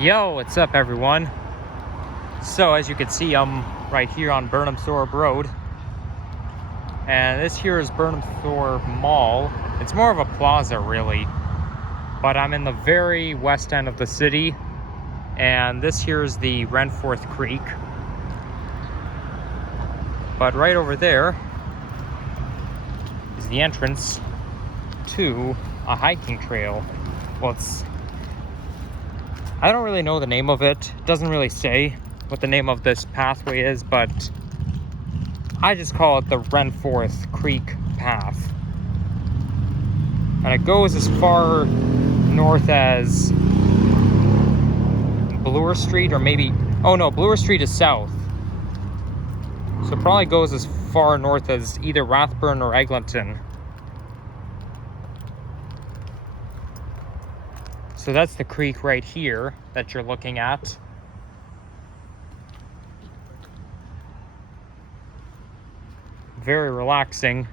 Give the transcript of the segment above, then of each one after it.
Yo, what's up everyone? So as you can see, I'm right here on Burnhamthorpe Road. And this here is Burnhamthorpe Mall. It's more of a plaza really. But I'm in the very west end of the city. And this here is the Renforth Creek. But right over there is the entrance to a hiking trail. Well, I don't really know the name of it. It doesn't really say what the name of this pathway is, but I just call it the Renforth Creek Path. And it goes as far north as Bloor Street, or maybe, oh no, Bloor Street is south. So it probably goes as far north as either Rathburn or Eglinton. So that's the creek right here that you're looking at. Very relaxing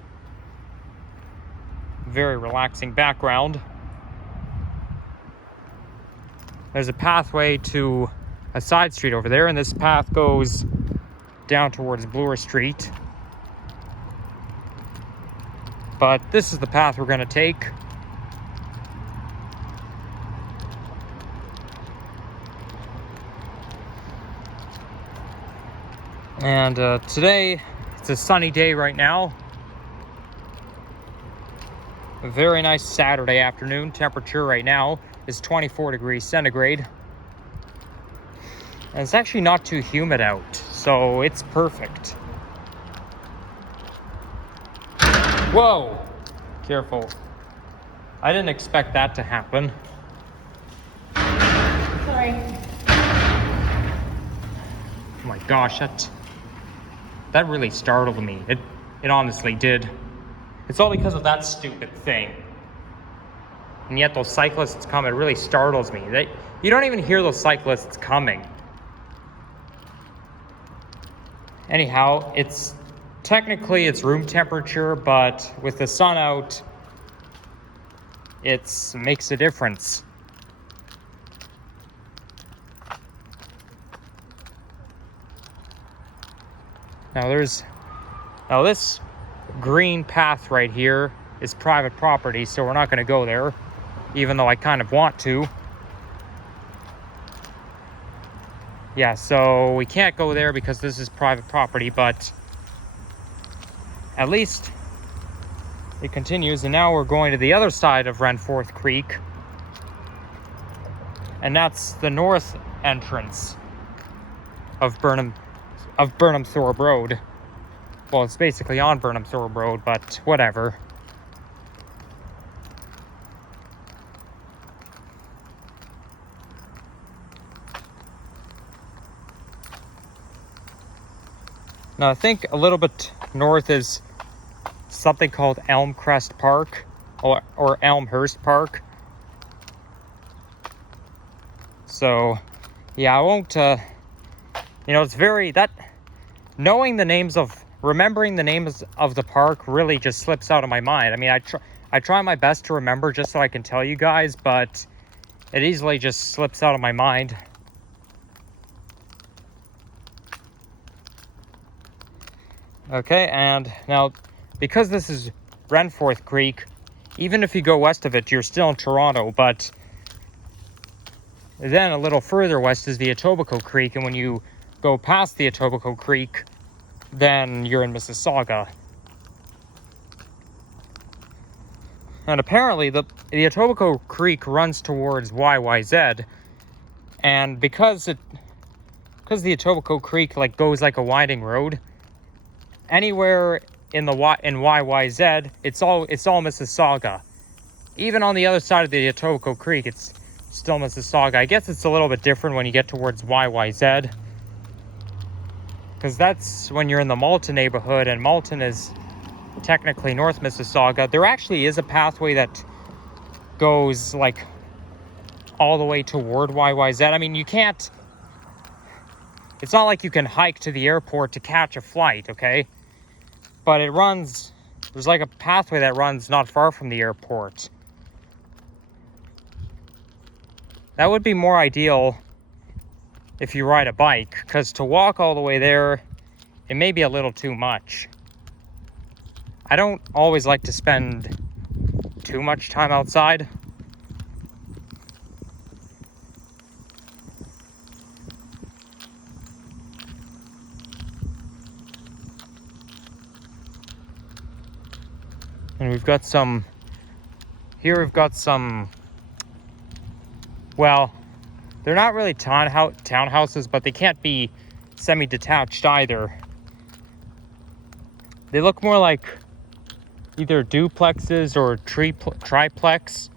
background. There's a pathway to a side street over there, and this path goes down towards Bloor Street. But this is the path we're going to take. And today, it's a sunny day right now. A very nice Saturday afternoon. Temperature right now is 24 degrees centigrade. And it's actually not too humid out, so it's perfect. Whoa! Careful. I didn't expect that to happen. Sorry. Oh my gosh, that really startled me. It honestly did. It's all because of that stupid thing. And yet those cyclists come, it really startles me. You don't even hear those cyclists coming. Anyhow, technically it's room temperature, but with the sun out, it makes a difference. Now this green path right here is private property, so we're not going to go there, even though I kind of want to. Yeah, so we can't go there because this is private property, but at least it continues. And now we're going to the other side of Renforth Creek, and that's the north entrance of Burnhamthorpe Road. Well, it's basically on Burnhamthorpe Road, but whatever. Now, I think a little bit north is something called Elmcrest Park, or Elmhurst Park. So, yeah, I won't, it's remembering the names of the park really just slips out of my mind. I mean, I try my best to remember just so I can tell you guys, but it easily just slips out of my mind. Okay, and now, because this is Renforth Creek, even if you go west of it, you're still in Toronto, but then a little further west is the Etobicoke Creek, and when you go past the Etobicoke Creek, then you're in Mississauga. And apparently the Etobicoke Creek runs towards YYZ, and because the Etobicoke Creek goes like a winding road, anywhere in YYZ, it's all Mississauga. Even on the other side of the Etobicoke Creek, it's still Mississauga. I guess it's a little bit different when you get towards YYZ, because that's when you're in the Malton neighborhood, and Malton is technically North Mississauga. There actually is a pathway that goes all the way toward YYZ. I mean, it's not like you can hike to the airport to catch a flight, okay? But there's a pathway that runs not far from the airport. That would be more ideal if you ride a bike, because to walk all the way there, it may be a little too much. I don't always like to spend too much time outside. And we've got some, here we've got some, well, they're not really townhouses, but they can't be semi-detached either. They look more like either duplexes or triplex.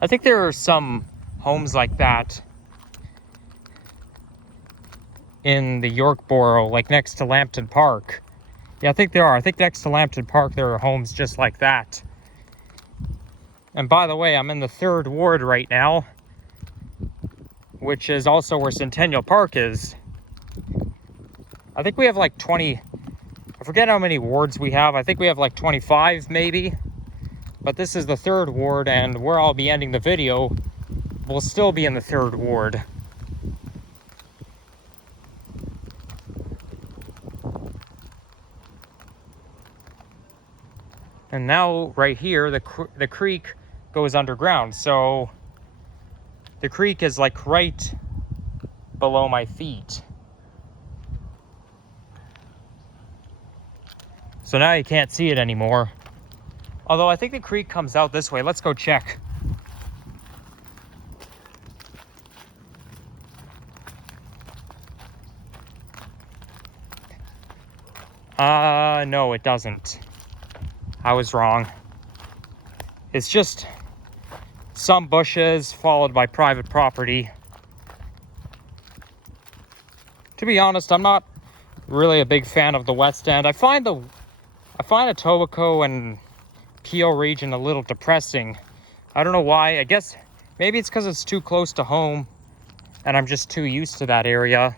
I think there are some homes like that in the York Borough, like next to Lambton Park. Yeah, I think there are. I think next to Lambton Park there are homes just like that. And by the way, I'm in the 3rd ward right now, which is also where Centennial Park is. I think we have like 20, I forget how many wards we have. I think we have like 25 maybe. But this is the 3rd ward, and where I'll be ending the video will still be in the 3rd ward. And now, right here, the creek goes underground. So the creek is like right below my feet. So now you can't see it anymore. Although I think the creek comes out this way. Let's go check. No, it doesn't. I was wrong. It's just some bushes followed by private property. To be honest, I'm not really a big fan of the West End. I find Etobicoke and Peel region a little depressing. I don't know why. I guess maybe it's because it's too close to home and I'm just too used to that area.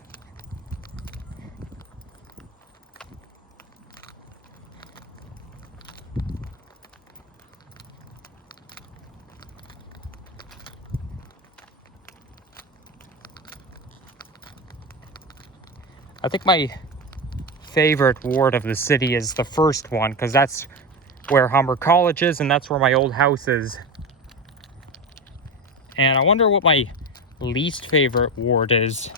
I think my favorite ward of the city is the 1st one, because that's where Humber College is and that's where my old house is. And I wonder what my least favorite ward is.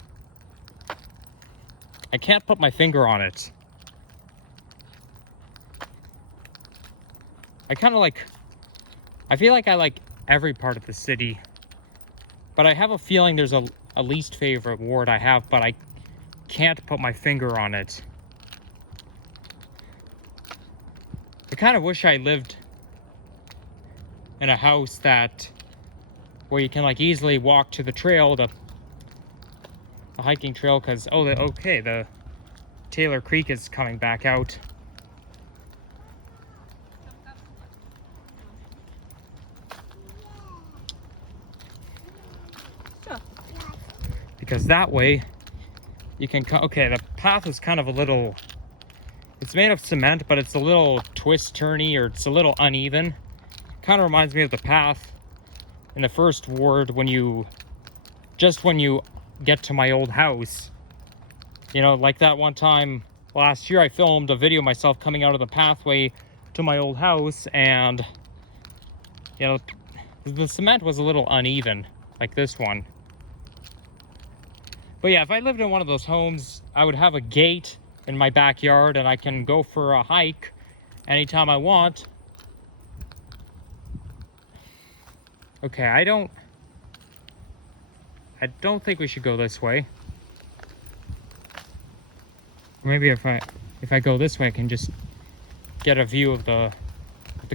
I can't put my finger on it. I feel like I like every part of the city, but I have a feeling there's a least favorite ward I have, but I can't put my finger on it. I kind of wish I lived in a house where you can like easily walk to the trail, the hiking trail, because the Taylor Creek is coming back out. Because that way you can the path is kind of a little, it's made of cement, but it's a little twist-turny, or it's a little uneven. Kind of reminds me of the path in the 1st ward when you get to my old house. You know, like that one time last year I filmed a video of myself coming out of the pathway to my old house, and you know, the cement was a little uneven, like this one. But yeah, if I lived in one of those homes, I would have a gate in my backyard and I can go for a hike anytime I want. Okay, I don't think we should go this way. Maybe if I go this way, I can just get a view of the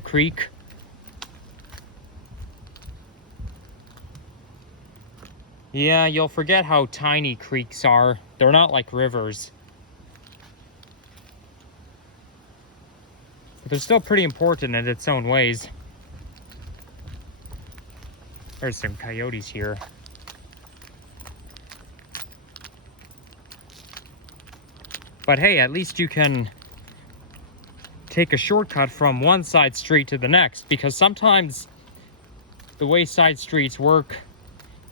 creek. Yeah, you'll forget how tiny creeks are. They're not like rivers. But they're still pretty important in its own ways. There's some coyotes here. But hey, at least you can take a shortcut from one side street to the next, because sometimes the way side streets work,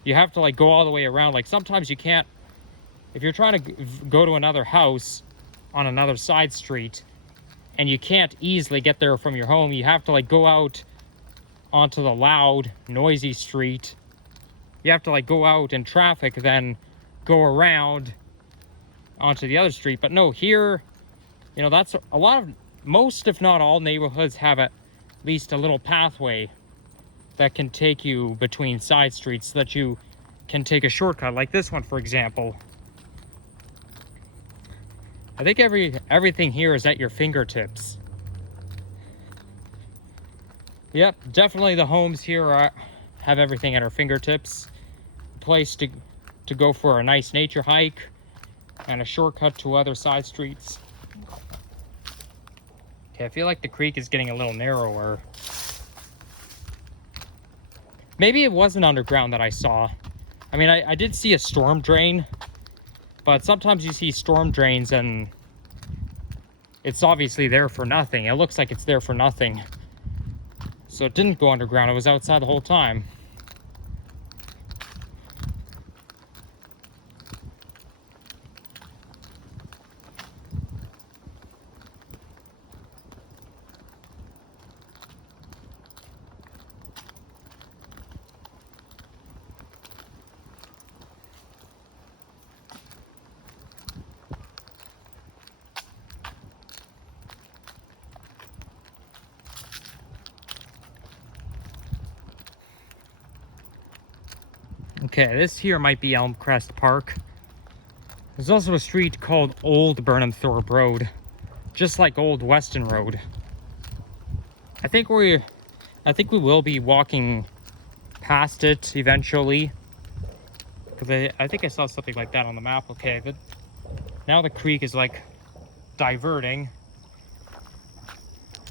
you have to like go all the way around. Like sometimes you can't, if you're trying to go to another house on another side street and you can't easily get there from your home, you have to like go out onto the loud, noisy street. You have to like go out in traffic, then go around onto the other street. But no, here, you know, that's a lot of, most if not all neighborhoods have at least a little pathway that can take you between side streets so that you can take a shortcut. Like this one, for example. I think everything here is at your fingertips. Yep, definitely the homes here have everything at our fingertips. A place to go for a nice nature hike and a shortcut to other side streets. Okay, I feel like the creek is getting a little narrower. Maybe it wasn't underground that I saw. I mean, I did see a storm drain, but sometimes you see storm drains and it's obviously there for nothing. It looks like it's there for nothing. So it didn't go underground, it was outside the whole time. Okay, this here might be Elmcrest Park. There's also a street called Old Burnhamthorpe Road, just like Old Weston Road. I think we will be walking past it eventually, because I think I saw something like that on the map. Okay, but now the creek is like diverting,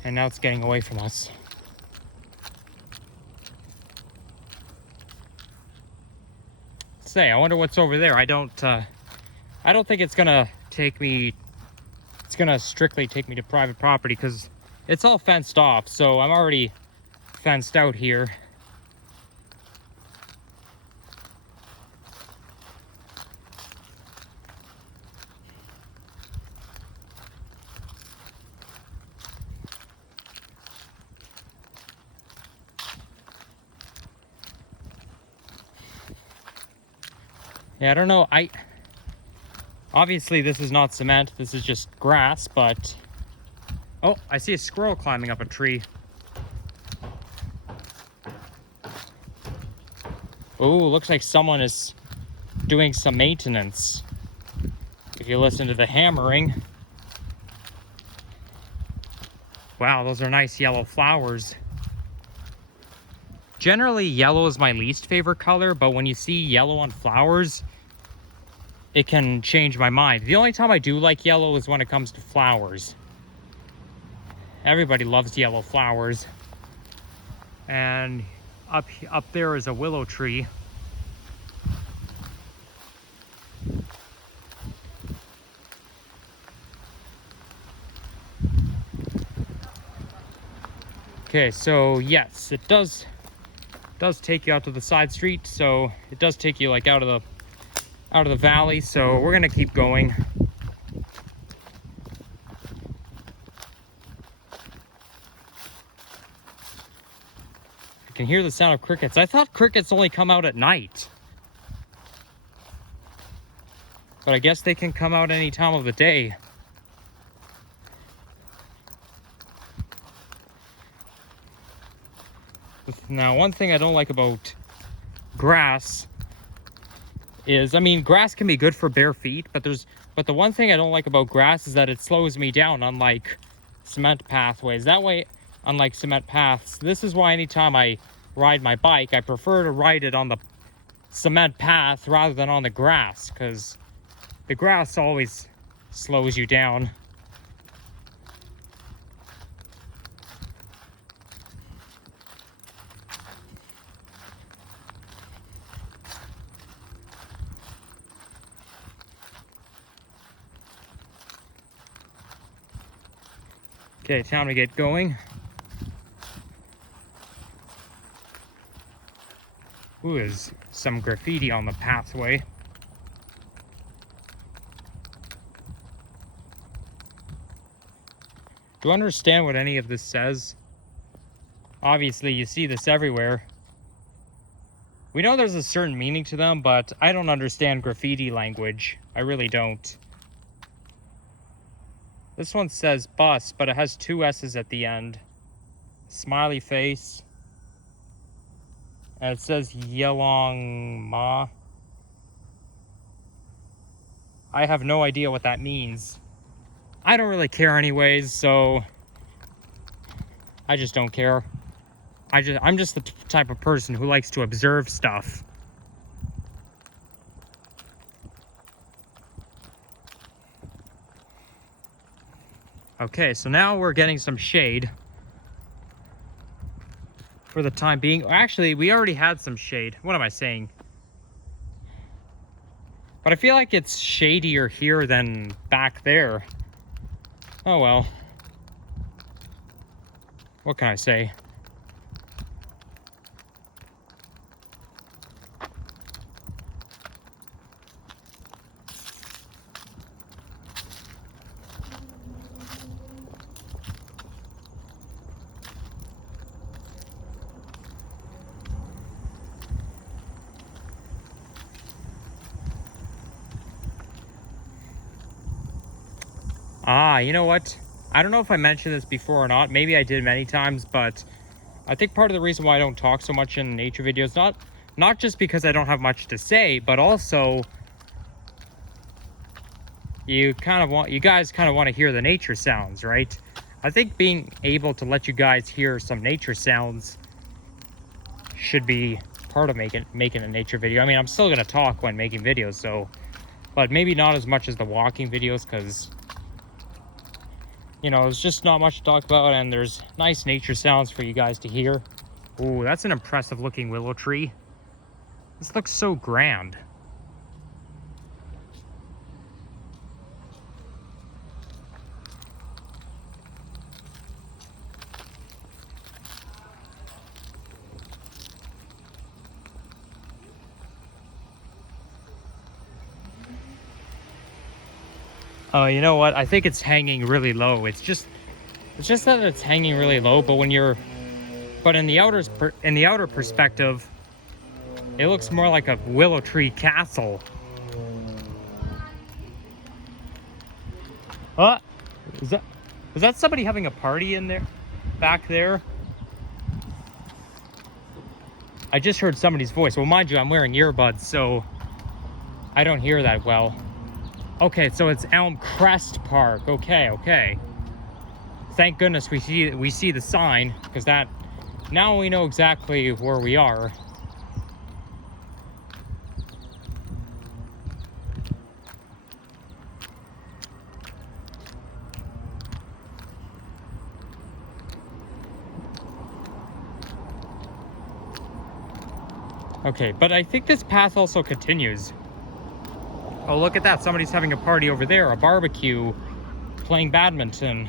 and now it's getting away from us. Say, I wonder what's over there. I don't think it's gonna take me. It's gonna strictly take me to private property because it's all fenced off. So I'm already fenced out here. Yeah, I don't know. Obviously this is not cement. This is just grass, but oh, I see a squirrel climbing up a tree. Oh, looks like someone is doing some maintenance. If you listen to the hammering. Wow, those are nice yellow flowers. Generally, yellow is my least favorite color, but when you see yellow on flowers, it can change my mind. The only time I do like yellow is when it comes to flowers. Everybody loves yellow flowers. And up there is a willow tree. Okay, so yes, it does take you out to the side street, so it does take you like out of the valley, so we're gonna keep going. I can hear the sound of crickets. I thought crickets only come out at night, but I guess they can come out any time of the day. Now, one thing I don't like about grass is, I mean, grass can be good for bare feet, but the one thing I don't like about grass is that it slows me down, unlike cement pathways. That way, unlike cement paths, this is why anytime I ride my bike, I prefer to ride it on the cement path rather than on the grass, because the grass always slows you down. Okay, time to get going. Ooh, there's some graffiti on the pathway. Do you understand what any of this says? Obviously, you see this everywhere. We know there's a certain meaning to them, but I don't understand graffiti language. I really don't. This one says bus, but it has two S's at the end. Smiley face. And it says Yelong Ma. I have no idea what that means. I don't really care anyways, so I just don't care. I'm just the type of person who likes to observe stuff. Okay, so now we're getting some shade for the time being. Actually, we already had some shade. What am I saying? But I feel like it's shadier here than back there. Oh well. What can I say? Ah, you know what? I don't know if I mentioned this before or not. Maybe I did many times, but I think part of the reason why I don't talk so much in nature videos, not just because I don't have much to say, but also you guys kind of want to hear the nature sounds, right? I think being able to let you guys hear some nature sounds should be part of making a nature video. I mean, I'm still gonna talk when making videos, so, but maybe not as much as the walking videos, because you know, there's just not much to talk about, and there's nice nature sounds for you guys to hear. Ooh, that's an impressive looking willow tree. This looks so grand. Oh, you know what? I think it's hanging really low. It's just that it's hanging really low, but in the outer perspective, it looks more like a willow tree castle. What? Is that somebody having a party in there? Back there? I just heard somebody's voice. Well, mind you, I'm wearing earbuds, so I don't hear that well. Okay, so it's Elm Crest Park. Okay. Thank goodness we see the sign, because that now we know exactly where we are. Okay, but I think this path also continues. Oh, look at that. Somebody's having a party over there, a barbecue, playing badminton.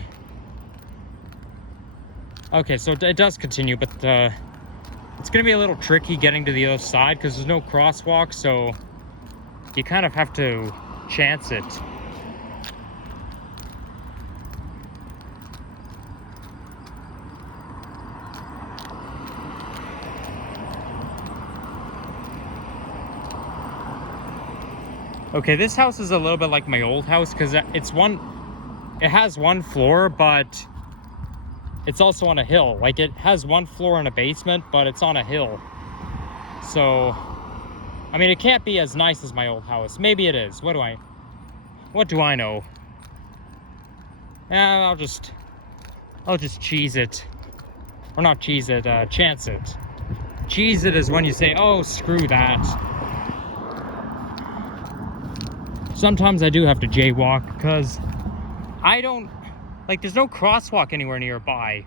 Okay, so it does continue, but it's going to be a little tricky getting to the other side because there's no crosswalk, so you kind of have to chance it. Okay, this house is a little bit like my old house because it has one floor, but it's also on a hill. Like, it has one floor and a basement, but it's on a hill. So, I mean, it can't be as nice as my old house. Maybe it is. What do I know? Yeah, I'll just cheese it. Or not cheese it, chance it. Cheese it is when you say, oh, screw that. Sometimes I do have to jaywalk because I don't, like, there's no crosswalk anywhere nearby.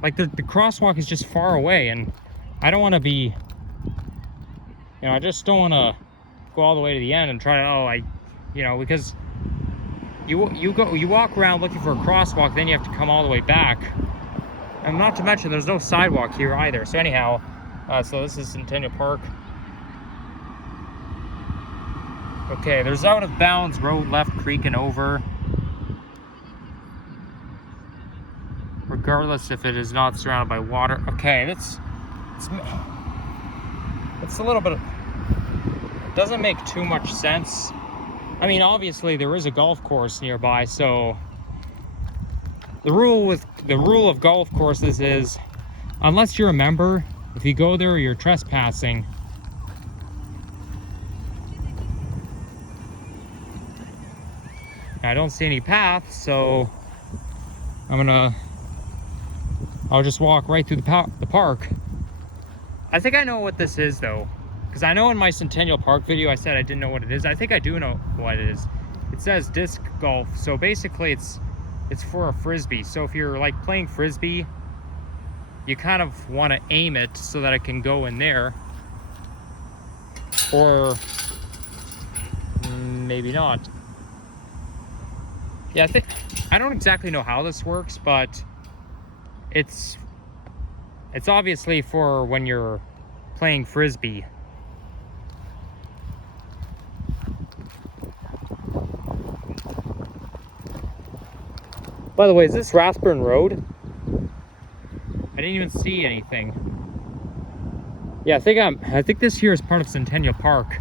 Like, the crosswalk is just far away, and I don't want to be, you know, I just don't want to go all the way to the end and try to, because you walk around looking for a crosswalk, then you have to come all the way back. And not to mention, there's no sidewalk here either. So anyhow, so this is Centennial Park. Okay, there's out of bounds road left creeking over. Regardless if it is not surrounded by water. Okay, it's a little bit, it doesn't make too much sense. I mean, obviously there is a golf course nearby, so the rule of golf courses is, unless you're a member, if you go there, you're trespassing. I don't see any paths, so I'll just walk right through the park. I think I know what this is though, because I know in my Centennial Park video I said I didn't know what it is. I think I do know what it is. It says disc golf, so basically it's for a frisbee. So if you're like playing frisbee, you kind of want to aim it so that it can go in there, or maybe not. Yeah, I don't exactly know how this works, but it's obviously for when you're playing frisbee. By the way, is this Rathburn Road? I didn't even see anything. Yeah, I think this here is part of Centennial Park.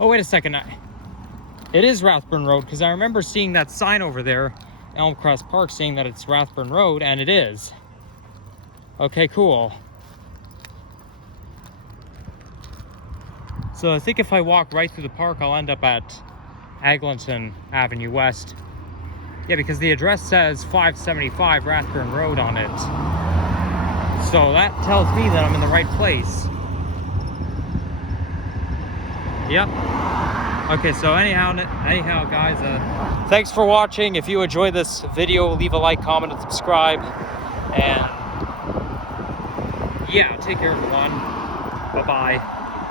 Oh, wait a second. It is Rathburn Road, because I remember seeing that sign over there, Elmcrest Park, saying that it's Rathburn Road, and it is. Okay, cool. So I think if I walk right through the park, I'll end up at Eglinton Avenue West. Yeah, because the address says 575 Rathburn Road on it. So that tells me that I'm in the right place. Yep. Okay, so anyhow guys, thanks for watching. If you enjoyed this video, leave a like, comment, and subscribe. And yeah, take care everyone. Bye-bye.